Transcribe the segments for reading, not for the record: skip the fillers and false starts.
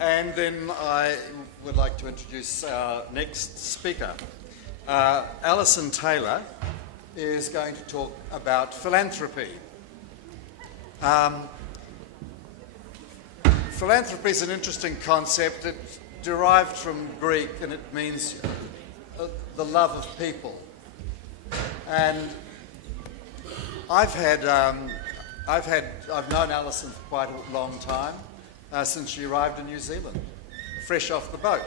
And then I would like to introduce our next speaker. Alison Taylor is going to talk about philanthropy. Philanthropy is an interesting concept. It's derived from Greek and it means the love of people. And I've known Alison for quite a long time, since she arrived in New Zealand, fresh off the boat,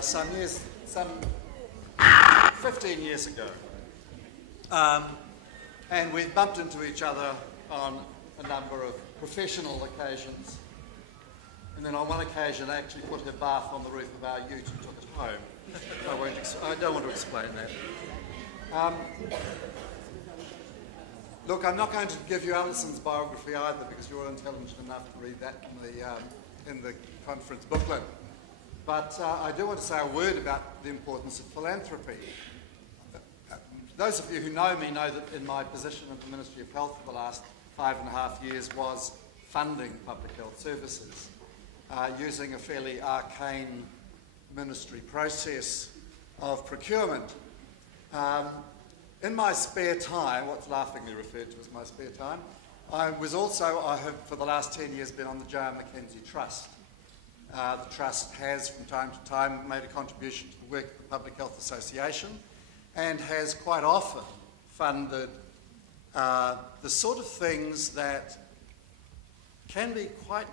some 15 years ago. And we've bumped into each other on a number of professional occasions. And then on one occasion, I actually put her bath on the roof of our ute and took it home. I don't want to explain that. Look, I'm not going to give you Alison's biography either, because you're intelligent enough to read that in the conference booklet. But I do want to say a word about the importance of philanthropy. Those of you who know me know that in my position at the Ministry of Health for the last 5.5 years was funding public health services, using a fairly arcane ministry process of procurement. In my spare time, what's laughingly referred to as my spare time, I have for the last 10 years been on the J.R. Mackenzie Trust. The Trust has from time to time made a contribution to the work of the Public Health Association and has quite often funded the sort of things that can be quite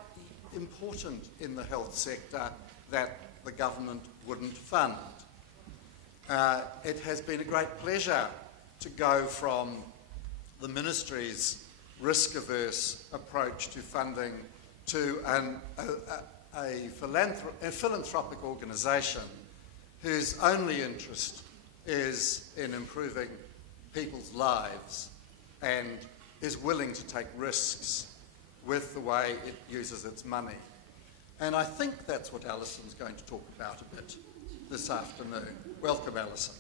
important in the health sector that the government wouldn't fund. It has been a great pleasure to go from the ministry's risk-averse approach to funding to a philanthropic organisation whose only interest is in improving people's lives and is willing to take risks with the way it uses its money. And I think that's what Alison's going to talk about a bit this afternoon. Welcome, Alison.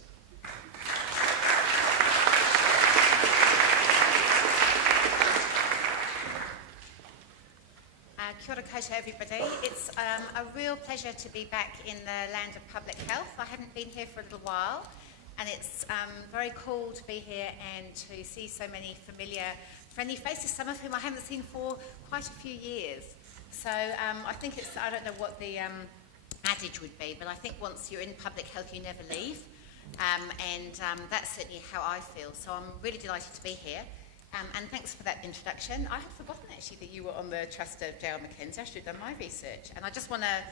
Kia ora koutou everybody. It's a real pleasure to be back in the land of public health. I haven't been here for a little while, and it's very cool to be here and to see so many familiar, friendly faces, some of whom I haven't seen for quite a few years. So I think it's, I don't know what the adage would be, but I think once you're in public health, you never leave. That's certainly how I feel. So I'm really delighted to be here. And thanks for that introduction. I had forgotten actually that you were on the trust of J.R. Mackenzie. I should have done my research. And I just want to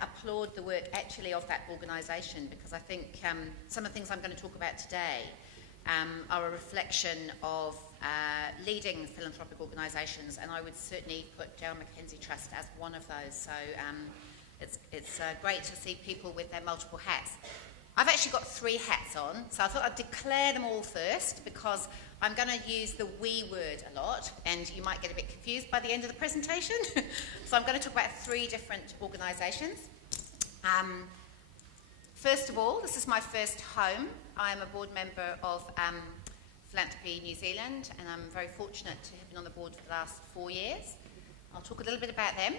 applaud the work actually of that organisation, because I think some of the things I'm going to talk about today are a reflection of leading philanthropic organisations, and I would certainly put J.R. Mackenzie Trust as one of those. So it's great to see people with their multiple hats. I've actually got 3 hats on, so I thought I'd declare them all first, because I'm going to use the we word a lot, and you might get a bit confused by the end of the presentation. So I'm going to talk about 3 different organisations. First of all, this is my first home. I'm a board member of Philanthropy New Zealand, and I'm very fortunate to have been on the board for the last 4 years. I'll talk a little bit about them.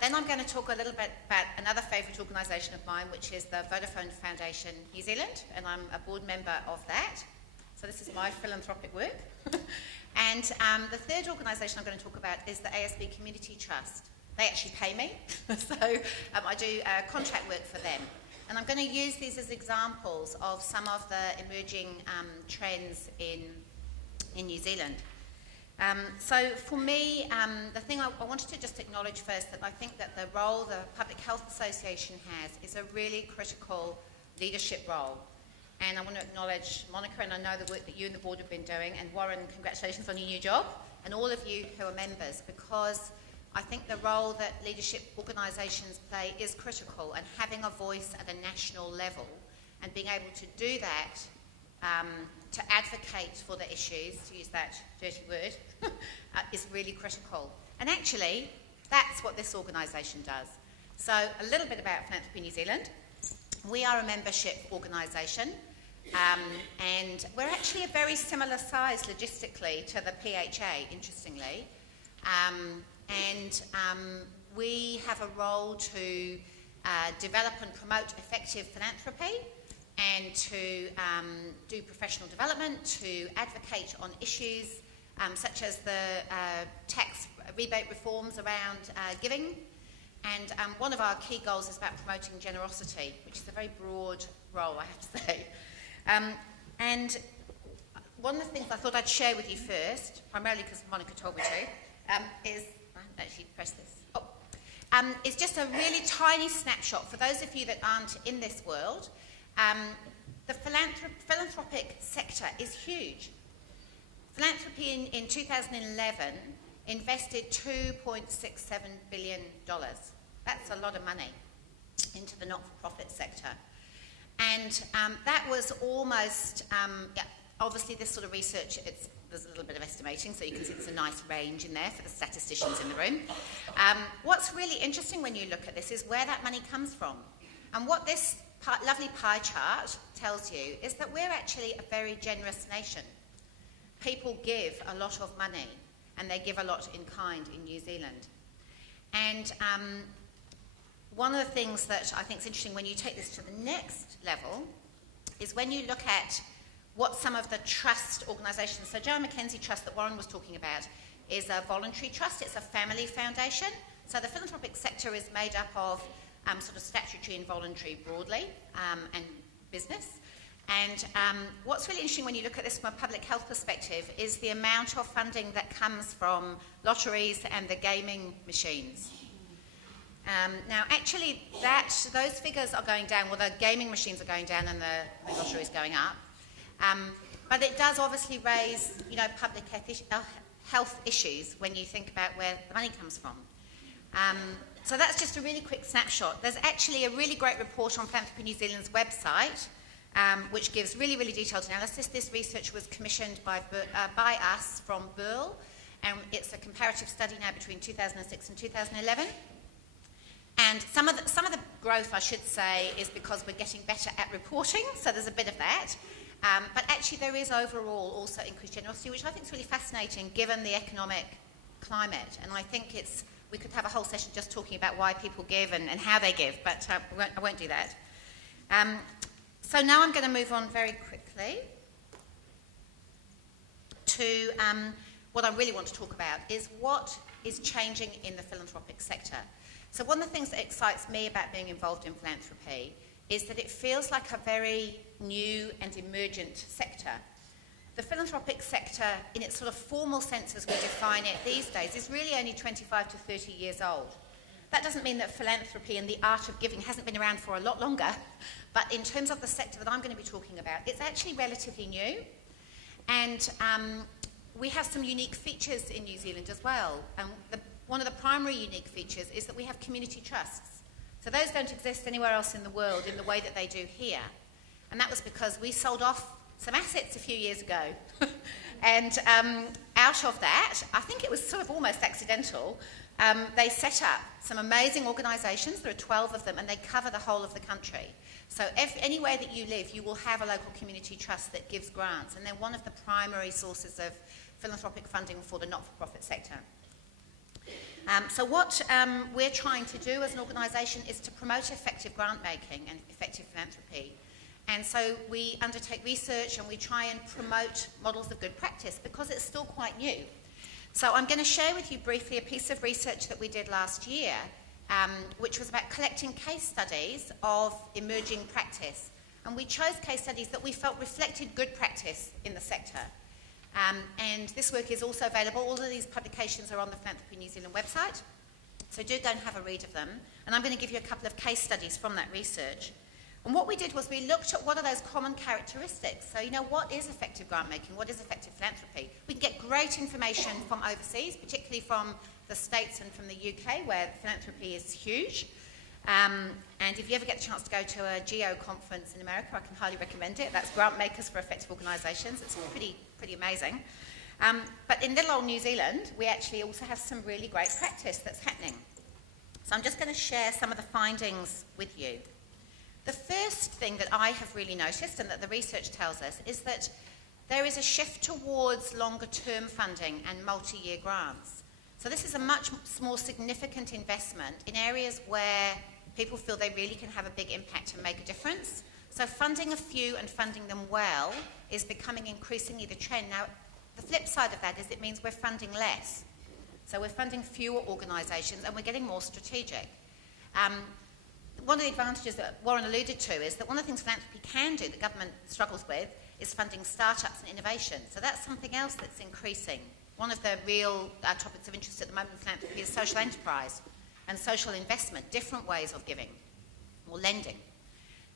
Then I'm going to talk a little bit about another favourite organisation of mine, which is the Vodafone Foundation New Zealand, and I'm a board member of that. So this is my philanthropic work. And the third organisation I'm going to talk about is the ASB Community Trust. They actually pay me, so I do contract work for them. And I'm going to use these as examples of some of the emerging trends in New Zealand. So for me, the thing I wanted to just acknowledge first, that I think that the role the Public Health Association has is a really critical leadership role. And I want to acknowledge Monica, and I know the work that you and the board have been doing, and Warren, congratulations on your new job, and all of you who are members, because I think the role that leadership organisations play is critical, and having a voice at a national level and being able to do that, to advocate for the issues, to use that dirty word, is really critical. And actually, that's what this organisation does. So a little bit about Philanthropy New Zealand. We are a membership organisation, and we're actually a very similar size logistically to the PHA, interestingly. we have a role to develop and promote effective philanthropy and to do professional development, to advocate on issues such as the tax rebate reforms around giving. And one of our key goals is about promoting generosity, which is a very broad role, I have to say. And one of the things I thought I'd share with you first, primarily because Monica told me to, is, I haven't actually pressed this. Is just a really tiny snapshot for those of you that aren't in this world. The philanthropic sector is huge. Philanthropy in 2011 invested $2.67 billion. That's a lot of money into the not-for-profit sector. And that was almost, obviously this sort of research, there's a little bit of estimating, so you can see there's a nice range in there for the statisticians in the room. What's really interesting when you look at this is where that money comes from. And what this lovely pie chart tells you is that we're actually a very generous nation. People give a lot of money, and they give a lot in kind in New Zealand. And one of the things that I think is interesting when you take this to the next level is when you look at what some of the trust organisations, so Joe Mackenzie Trust that Warren was talking about is a voluntary trust, it's a family foundation. So the philanthropic sector is made up of sort of statutory and voluntary broadly, and business. And what's really interesting when you look at this from a public health perspective is the amount of funding that comes from lotteries and the gaming machines. Now, actually, those figures are going down. Well, the gaming machines are going down and the lotteries going up. But it does obviously raise, public health issues when you think about where the money comes from. So that's just a really quick snapshot. There's actually a really great report on Philanthropy New Zealand's website, which gives really, really detailed analysis. This research was commissioned by us from Burl, and it's a comparative study now between 2006 and 2011. And some of the growth, I should say, is because we're getting better at reporting, so there's a bit of that. But actually there is overall also increased generosity, which I think is really fascinating given the economic climate. And I think we could have a whole session just talking about why people give and how they give, but I won't do that. So now I'm going to move on very quickly to what I really want to talk about is what is changing in the philanthropic sector. So one of the things that excites me about being involved in philanthropy is that it feels like a very new and emergent sector. The philanthropic sector, in its sort of formal sense as we define it these days, is really only 25 to 30 years old. That doesn't mean that philanthropy and the art of giving hasn't been around for a lot longer, but in terms of the sector that I'm going to be talking about, it's actually relatively new. And we have some unique features in New Zealand as well. One of the primary unique features is that we have community trusts. So those don't exist anywhere else in the world in the way that they do here. And that was because we sold off some assets a few years ago. And out of that, I think it was sort of almost accidental, they set up some amazing organisations. There are 12 of them, and they cover the whole of the country. So anywhere that you live, you will have a local community trust that gives grants, and they're one of the primary sources of philanthropic funding for the not-for-profit sector. So what we're trying to do as an organisation is to promote effective grant making and effective philanthropy. And so we undertake research and we try and promote models of good practice because it's still quite new. So I'm going to share with you briefly a piece of research that we did last year, which was about collecting case studies of emerging practice. And we chose case studies that we felt reflected good practice in the sector. And this work is also available. All of these publications are on the Philanthropy New Zealand website. So do go and have a read of them. And I'm going to give you a couple of case studies from that research. And what we did was we looked at what are those common characteristics. So, what is effective grant making? What is effective philanthropy? We can get great information from overseas, particularly from the States and from the UK, where philanthropy is huge. And if you ever get the chance to go to a GEO conference in America, I can highly recommend it. That's Grant Makers for Effective Organisations. It's pretty amazing. But in little old New Zealand, we actually also have some really great practice that's happening. So I'm just going to share some of the findings with you. The first thing that I have really noticed, and that the research tells us, is that there is a shift towards longer-term funding and multi-year grants. So this is a much more significant investment in areas where people feel they really can have a big impact and make a difference. So funding a few and funding them well is becoming increasingly the trend. Now, the flip side of that is it means we're funding less. So we're funding fewer organisations and we're getting more strategic. One of the advantages that Warren alluded to is that one of the things philanthropy can do that government struggles with is funding startups and innovation. So that's something else that's increasing. One of the real topics of interest at the moment in philanthropy is social enterprise and social investment, different ways of giving or lending.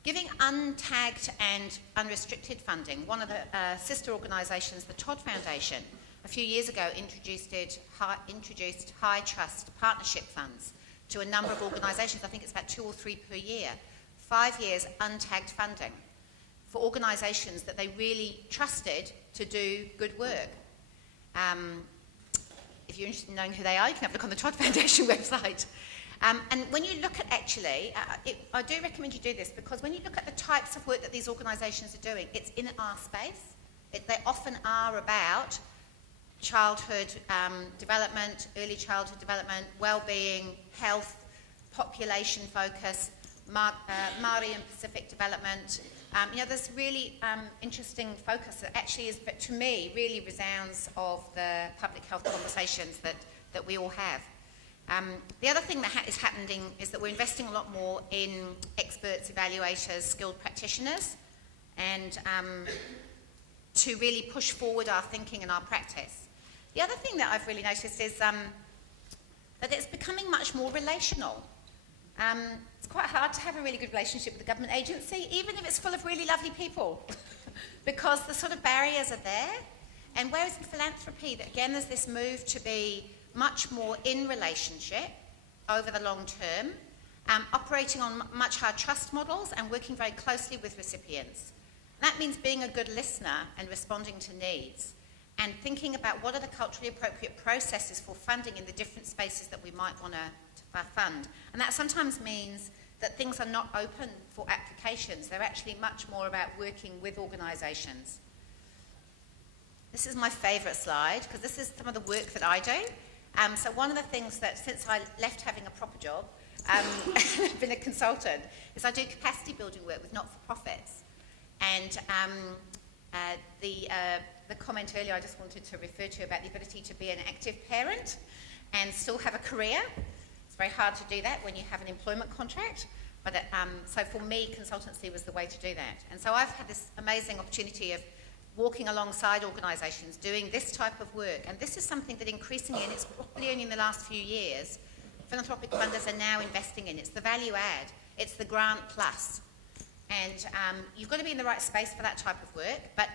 Giving untagged and unrestricted funding, one of the sister organisations, the Todd Foundation, a few years ago introduced high trust partnership funds to a number of organisations. I think it's about 2 or 3 per year. 5 years untagged funding for organisations that they really trusted to do good work. If you're interested in knowing who they are, you can have a look on the Todd Foundation website. And when you look at actually, I do recommend you do this, because when you look at the types of work that these organisations are doing, it's in our space. They often are about childhood development, early childhood development, well-being, health, population focus, Māori and Pacific development. There's really interesting focus that actually is, to me, really resounds of the public health conversations that we all have. The other thing that is happening is that we're investing a lot more in experts, evaluators, skilled practitioners, and to really push forward our thinking and our practice. The other thing that I've really noticed is that it's becoming much more relational. It's quite hard to have a really good relationship with a government agency, even if it's full of really lovely people, because the sort of barriers are there. And whereas in philanthropy, that again, there's this move to be much more in relationship over the long term, operating on much higher trust models and working very closely with recipients. That means being a good listener and responding to needs, and thinking about what are the culturally appropriate processes for funding in the different spaces that we might want to fund. And that sometimes means that things are not open for applications. They're actually much more about working with organisations. This is my favourite slide, because this is some of the work that I do. So one of the things that, since I left having a proper job, I've been a consultant, is I do capacity building work with not-for-profits. And the comment earlier I just wanted to refer to about the ability to be an active parent and still have a career. It's very hard to do that when you have an employment contract. But so for me, consultancy was the way to do that. And so I've had this amazing opportunity of walking alongside organisations doing this type of work. And this is something that increasingly, and it's probably only in the last few years, philanthropic funders are now investing in. It's the value add. It's the grant plus. And you've got to be in the right space for that type of work, but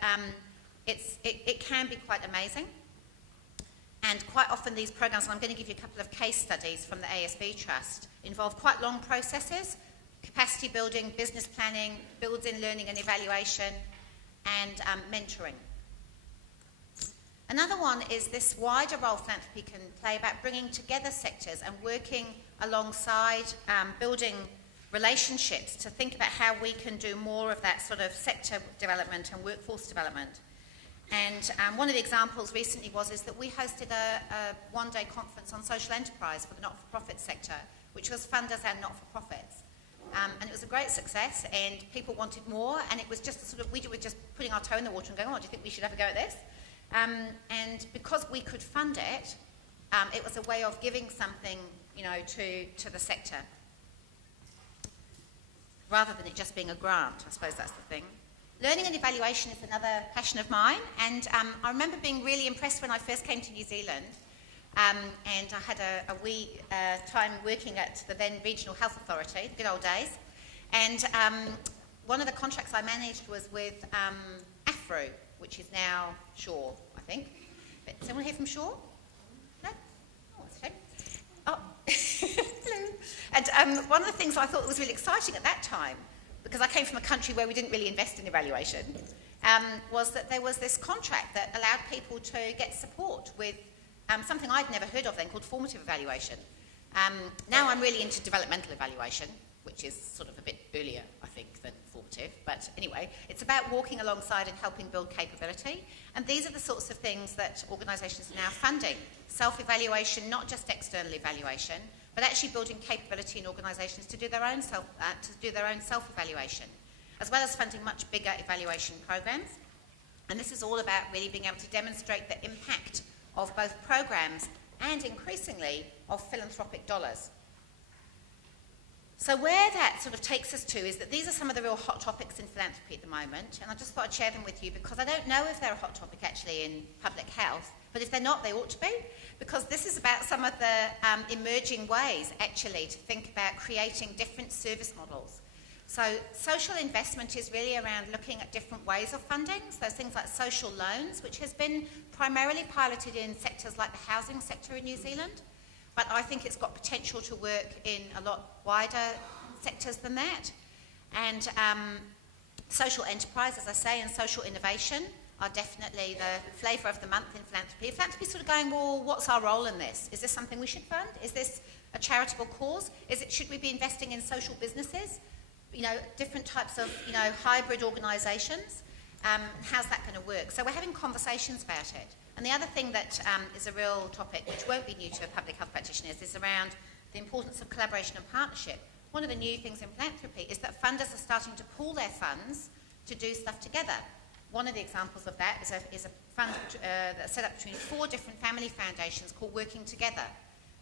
it can be quite amazing. And quite often these programs, and I'm going to give you a couple of case studies from the ASB Trust, involve quite long processes: capacity building, business planning, builds in learning and evaluation, and mentoring. Another one is this wider role philanthropy can play about bringing together sectors and working alongside building relationships to think about how we can do more of that sort of sector development and workforce development. And one of the examples recently is that we hosted a one-day conference on social enterprise for the not-for-profit sector, which was funders and not-for-profits. And it was a great success, and people wanted more, and it was just a sort of, we were just putting our toe in the water and going, oh, do you think we should have a go at this? And because we could fund it, it was a way of giving something, to the sector, rather than it just being a grant. I suppose that's the thing. Learning and evaluation is another passion of mine, and I remember being really impressed when I first came to New Zealand, and I had a wee time working at the then Regional Health Authority, the good old days, and one of the contracts I managed was with AFRO, which is now Shaw, I think. But someone here from Shaw? No? Oh, that's a shame. Oh, hello. And one of the things I thought was really exciting at that time, because I came from a country where we didn't really invest in evaluation, was that there was this contract that allowed people to get support with something I'd never heard of then called formative evaluation. Now I'm really into developmental evaluation, which is sort of a bit earlier, I think, than formative. consultative, but anyway, it's about walking alongside and helping build capability. And these are the sorts of things that organisations are now funding. Self-evaluation, not just external evaluation, but actually building capability in organisations to do their own self-evaluation, as well as funding much bigger evaluation programs. And this is all about really being able to demonstrate the impact of both programs and increasingly of philanthropic dollars. So where that sort of takes us to is that these are some of the real hot topics in philanthropy at the moment, and I just thought I'd share them with you because I don't know if they're a hot topic actually in public health, but if they're not, they ought to be, because this is about some of the emerging ways actually to think about creating different service models. So social investment is really around looking at different ways of funding, so things like social loans, which has been primarily piloted in sectors like the housing sector in New Zealand, but I think it's got potential to work in a lot wider sectors than that. And social enterprise, as I say, and social innovation are definitely the flavour of the month in philanthropy. Philanthropy is sort of going, well, what's our role in this? Is this something we should fund? Is this a charitable cause? Should we be investing in social businesses? You know, different types of, you know, hybrid organisations. How's that going to work? So we're having conversations about it. And the other thing that is a real topic, which won't be new to public health practitioners, is around the importance of collaboration and partnership. One of the new things in philanthropy is that funders are starting to pool their funds to do stuff together. One of the examples of that is a fund that's set up between 4 different family foundations called Working Together.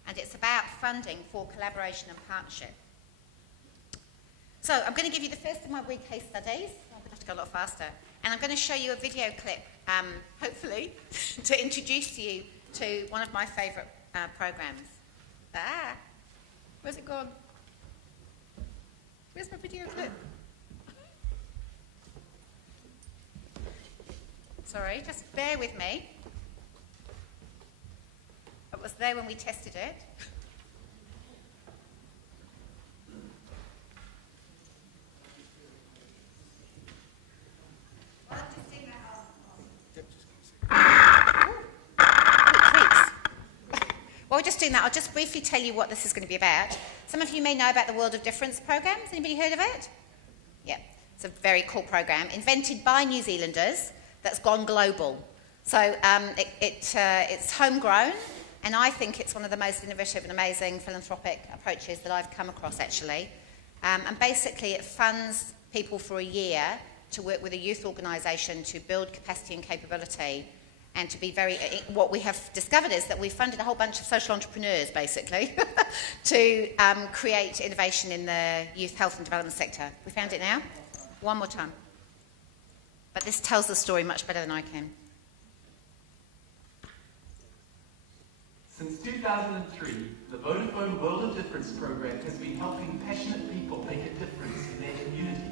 And it's about funding for collaboration and partnership. So I'm going to give you the first of my week case studies. I'm going to have to go a lot faster. And I'm going to show you a video clip, hopefully, to introduce you to one of my favourite programs. Where's it gone? Where's my video clip? Sorry, just bear with me. It was there when we tested it. While we're just doing that, I'll just briefly tell you what this is going to be about. Some of you may know about the World of Difference programs. Anybody heard of it? Yeah, it's a very cool program, invented by New Zealanders that's gone global. So it's homegrown, and I think it's one of the most innovative and amazing philanthropic approaches that I've come across, actually. And basically, it funds people for a year to work with a youth organisation to build capacity and capability. And to be what we have discovered is that we funded a whole bunch of social entrepreneurs, basically, to create innovation in the youth health and development sector. We found it now? One more time. But this tells the story much better than I can. Since 2003, the Vodafone World of Difference program has been helping passionate people make a difference in their community,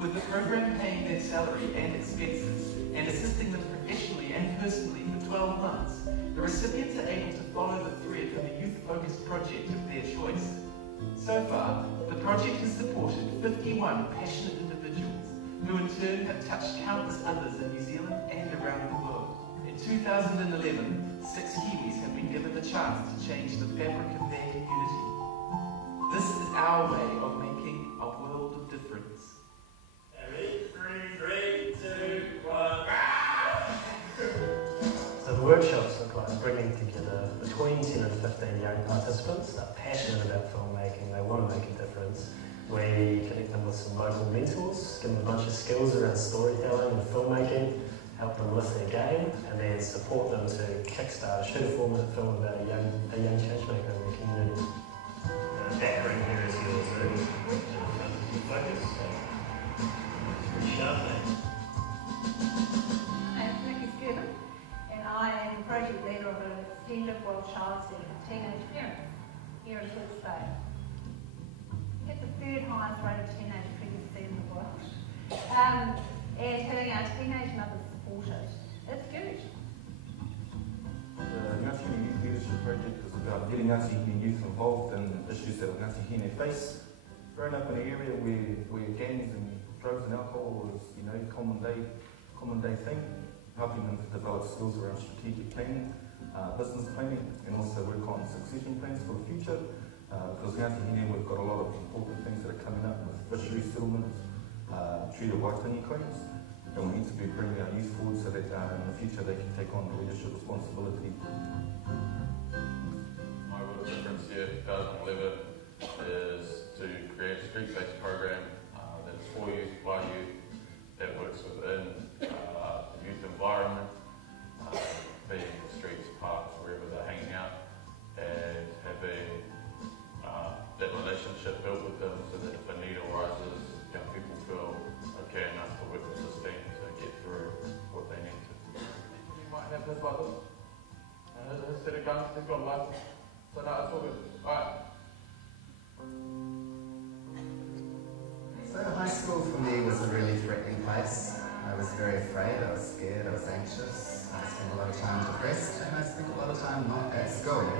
with the program paying their salary and expenses and assisting them professionally and personally for 12 months. The recipients are able to follow the thread of a youth-focused project of their choice. So far, the project has supported 51 passionate individuals, who in turn have touched countless others in New Zealand and around the world. In 2011, 6 Kiwis have been given the chance to change the fabric of their community. This is our way of making a world of difference. 3, 2, 1. So the workshops look like bringing together between 10 and 15 young participants that are passionate about filmmaking, they want to make a difference. We connect them with some local mentors, give them a bunch of skills around storytelling and filmmaking, help them lift their game, and then support them to kickstart a short-format film about a young changemaker in the community. Background here is yours, focus. Pretty sharp, I am the project leader of an extended World Child Centre for teenage parents here in Perth Bay. We get the 3rd highest rate of teenage pregnancy in the world. And having our teenage mothers support it. It's good. The Ngāti Hine Youth Leadership Project is about getting Ngāti Hine youth involved in issues that Ngāti Hine face. Growing up in an area where gangs and drugs and alcohol is, common day thing. Helping them to develop skills around strategic planning, business planning, and also work on succession plans for the future. Because Ngāti Hine, we've got a lot of important things that are coming up with fishery settlements, treated Waitangi coins, and we need to be bringing our youth forward so that in the future they can take on the leadership responsibility. My World of Difference Year 2011 is to create a street-based program that is for youth, by youth, that works within the youth environment, being the streets, parks, wherever they're hanging out, and having that relationship built with them so that if a need arises, young people feel okay enough to work with this team to get through what they need to. You might have his brothers, and his set of guns, he's got a license. So no, it's all good. Alright. So high school for me was a really threatening place. I was very afraid, I was scared, I was anxious. I spent a lot of time depressed, and I spent a lot of time not at school.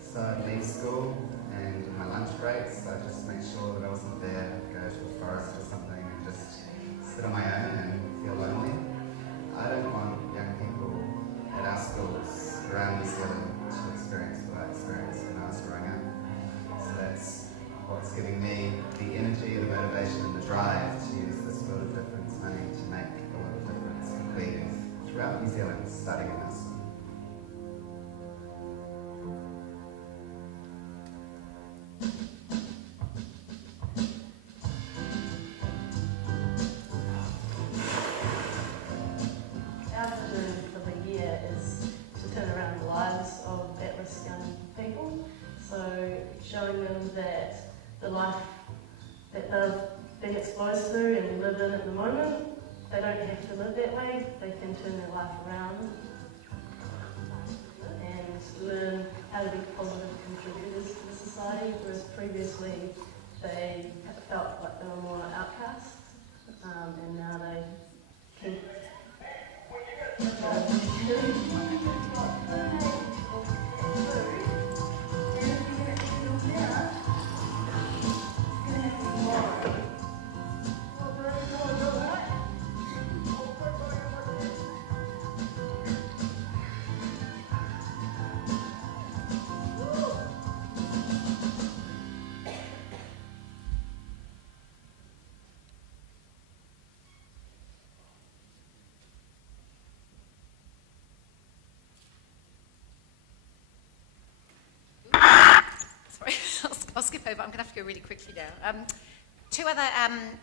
So I'd leave school, and in my lunch breaks, I'd just make sure that I wasn't there, go to a forest or something and just sit on my own and feel lonely. I don't want young people at our schools around New Zealand to experience what I experienced when I was growing up. So that's what's giving me the energy, the motivation and the drive to use this World of Difference money to make a lot of difference for queer youth throughout New Zealand studying in this. Our vision for the year is to turn around the lives of at-risk young people, so showing them that the life that they've been exposed to and live in at the moment, they don't have to live that way, they can turn their life around and learn how to be positive contributors to the society, whereas previously they felt like they were more outcasts, and now they can I'll skip over. I'm going to have to go really quickly now. Two other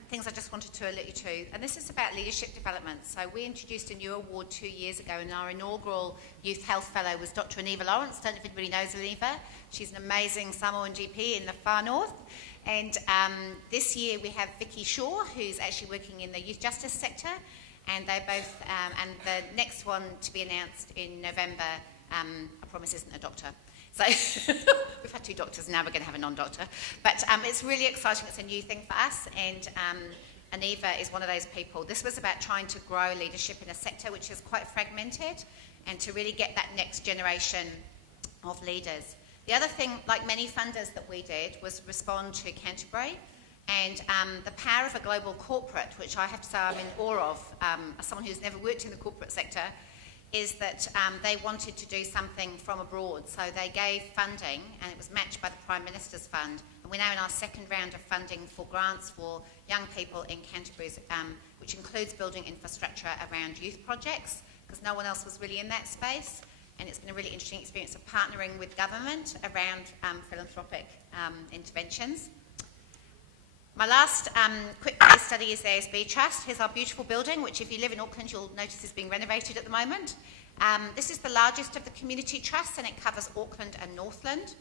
things I just wanted to alert you to, and this is about leadership development. So we introduced a new award 2 years ago, and our inaugural Youth Health Fellow was Dr. Aniva Lawrence. Don't know if anybody knows Aniva. She's an amazing Samoan GP in the far north. And this year we have Vicky Shaw, who's actually working in the youth justice sector, and they both, and the next one to be announced in November, I promise isn't a doctor. So we've had 2 doctors, now we're going to have a non-doctor. But it's really exciting. It's a new thing for us. And Aniva is one of those people. This was about trying to grow leadership in a sector which is quite fragmented and to really get that next generation of leaders. The other thing, like many funders that we did, was respond to Canterbury. And the power of a global corporate, which I have to say I'm in awe of, as someone who's never worked in the corporate sector, is that they wanted to do something from abroad. So they gave funding, and it was matched by the Prime Minister's Fund. And we're now in our second round of funding for grants for young people in Canterbury, which includes building infrastructure around youth projects, because no one else was really in that space. And it's been a really interesting experience of partnering with government around philanthropic interventions. My last quick case study is the ASB Trust. Here's our beautiful building, which if you live in Auckland, you'll notice is being renovated at the moment. This is the largest of the community trusts, and it covers Auckland and Northland.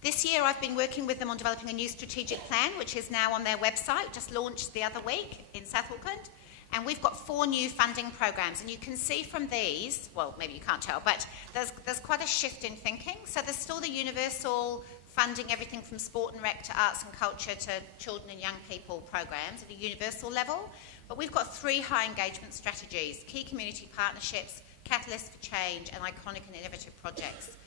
This year, I've been working with them on developing a new strategic plan, which is now on their website, just launched the other week in South Auckland. And we've got 4 new funding programs. And you can see from these, well, maybe you can't tell, but there's quite a shift in thinking. So there's still the universal funding everything from sport and rec to arts and culture to children and young people programs at a universal level. But we've got 3 high engagement strategies: key community partnerships, catalysts for change, and iconic and innovative projects.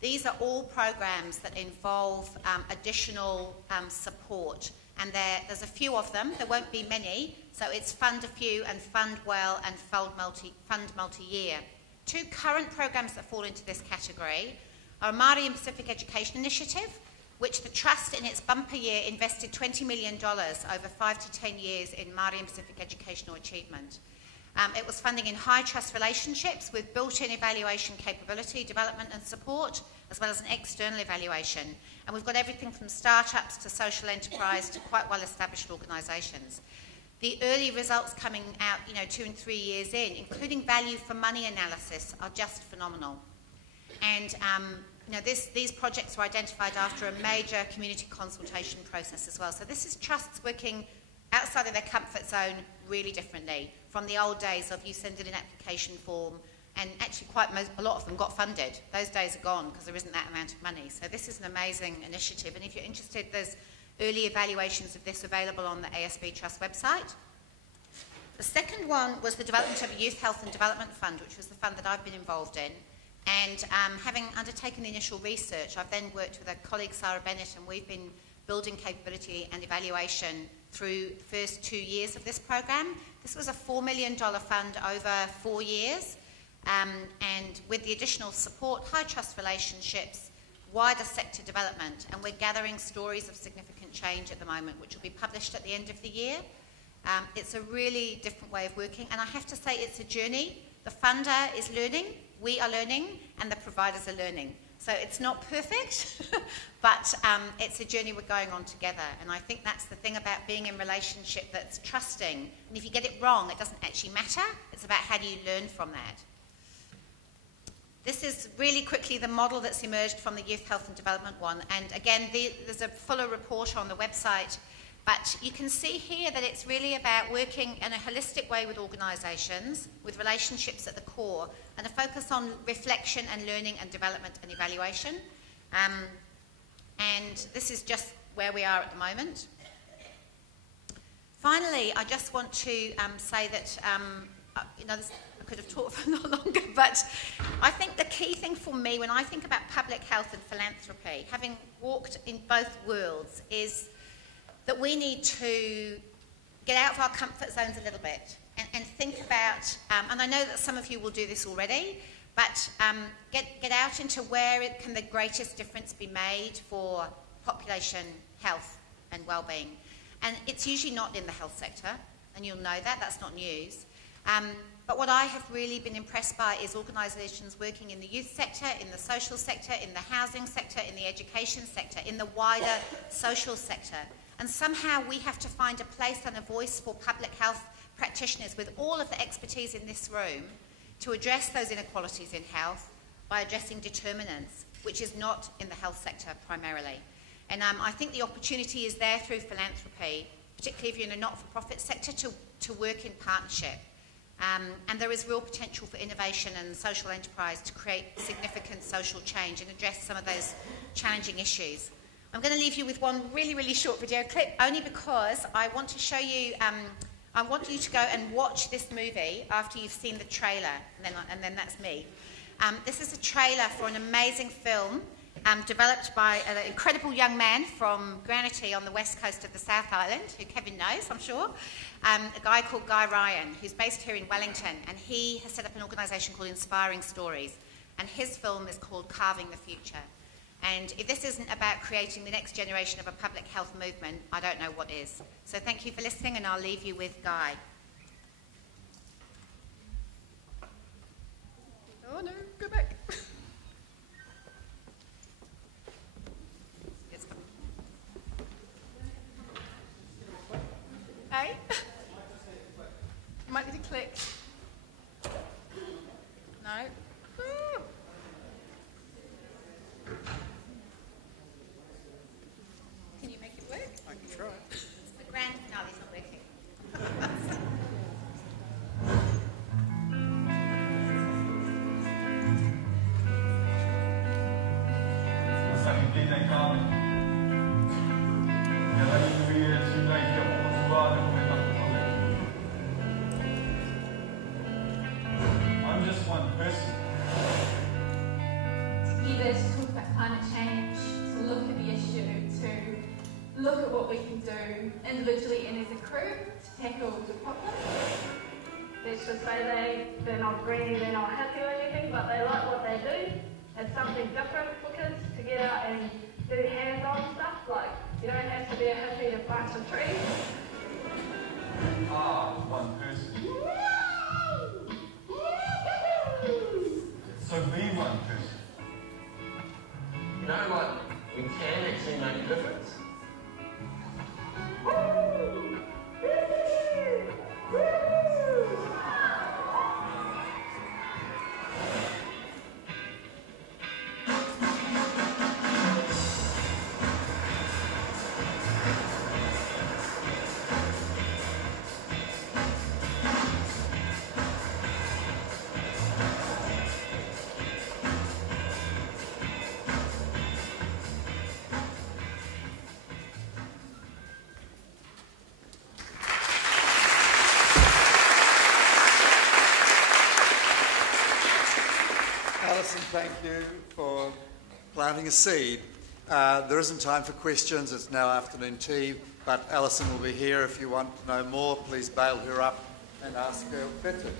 These are all programs that involve additional support, and there's a few of them. There won't be many, so it's fund a few and fund well and fund multi-year. 2 current programs that fall into this category are Māori and Pacific Education Initiative, which the Trust in its bumper year invested $20 million over 5 to 10 years in Māori and Pacific educational achievement. It was funding in high trust relationships with built-in evaluation capability, development and support, as well as an external evaluation. And we've got everything from startups to social enterprise to quite well-established organisations. The early results coming out, 2 and 3 years in, including value for money analysis, are just phenomenal. And these projects were identified after a major community consultation process as well. So this is trusts working outside of their comfort zone really differently from the old days of you send in an application form, and actually a lot of them got funded. Those days are gone because there isn't that amount of money. So this is an amazing initiative, and if you're interested, there's early evaluations of this available on the ASB Trust website. The second one was the development of a Youth Health and Development Fund, which was the fund that I've been involved in. And having undertaken the initial research, I've then worked with a colleague, Sarah Bennett, and we've been building capability and evaluation through the first 2 years of this program. This was a $4 million fund over 4 years, and with the additional support, high trust relationships, wider sector development, and we're gathering stories of significant change at the moment, which will be published at the end of the year. It's a really different way of working, and I have to say it's a journey. The funder is learning, we are learning, and the providers are learning. So it's not perfect, but it's a journey we're going on together. And I think that's the thing about being in a relationship that's trusting. And if you get it wrong, it doesn't actually matter. It's about how do you learn from that. This is really quickly the model that's emerged from the Youth Health and Development one. And again, there's a fuller report on the website. But you can see here that it's really about working in a holistic way with organisations, with relationships at the core, and a focus on reflection and learning and development and evaluation. And this is just where we are at the moment. Finally, I just want to say that, I could have talked for not longer, but I think the key thing for me when I think about public health and philanthropy, having walked in both worlds, is that we need to get out of our comfort zones a little bit and think about, and I know that some of you will do this already, but get out into where can the greatest difference be made for population health and well-being. And it's usually not in the health sector, and you'll know that, that's not news. But what I have really been impressed by is organisations working in the youth sector, in the social sector, in the housing sector, in the education sector, in the wider social sector. And somehow we have to find a place and a voice for public health practitioners with all of the expertise in this room to address those inequalities in health by addressing determinants, which is not in the health sector primarily. And I think the opportunity is there through philanthropy, particularly if you're in a not-for-profit sector, to work in partnership. And there is real potential for innovation and social enterprise to create significant social change and address some of those challenging issues. I'm going to leave you with one really, really short video clip, only because I want to show you, I want you to go and watch this movie after you've seen the trailer, and then that's me. This is a trailer for an amazing film developed by an incredible young man from Granity on the west coast of the South Island, who Kevin knows, I'm sure, a guy called Guy Ryan, who's based here in Wellington, and he has set up an organisation called Inspiring Stories, and his film is called Carving the Future. And if this isn't about creating the next generation of a public health movement, I don't know what is. So thank you for listening, and I'll leave you with Guy. Oh no, go back. Hey? You might need to click. No? Woo. Can you make it work? I can try. It's the grand finale, it's not working. I'm just one person. Either to talk about climate change, to look at the issue, to look at what we can do individually and as a crew to tackle the problem. Let's just say they're not greedy, they're not happy or anything, but they like what they do. It's something different for kids to get out and do hands-on stuff, like you don't have to be a hippie to plant some trees. One person. So be one person. You know, like, we can actually make a difference. Alison, thank you for planting a seed. There isn't time for questions. It's now afternoon tea, but Alison will be here if you want to know more. Please bail her up and ask her better.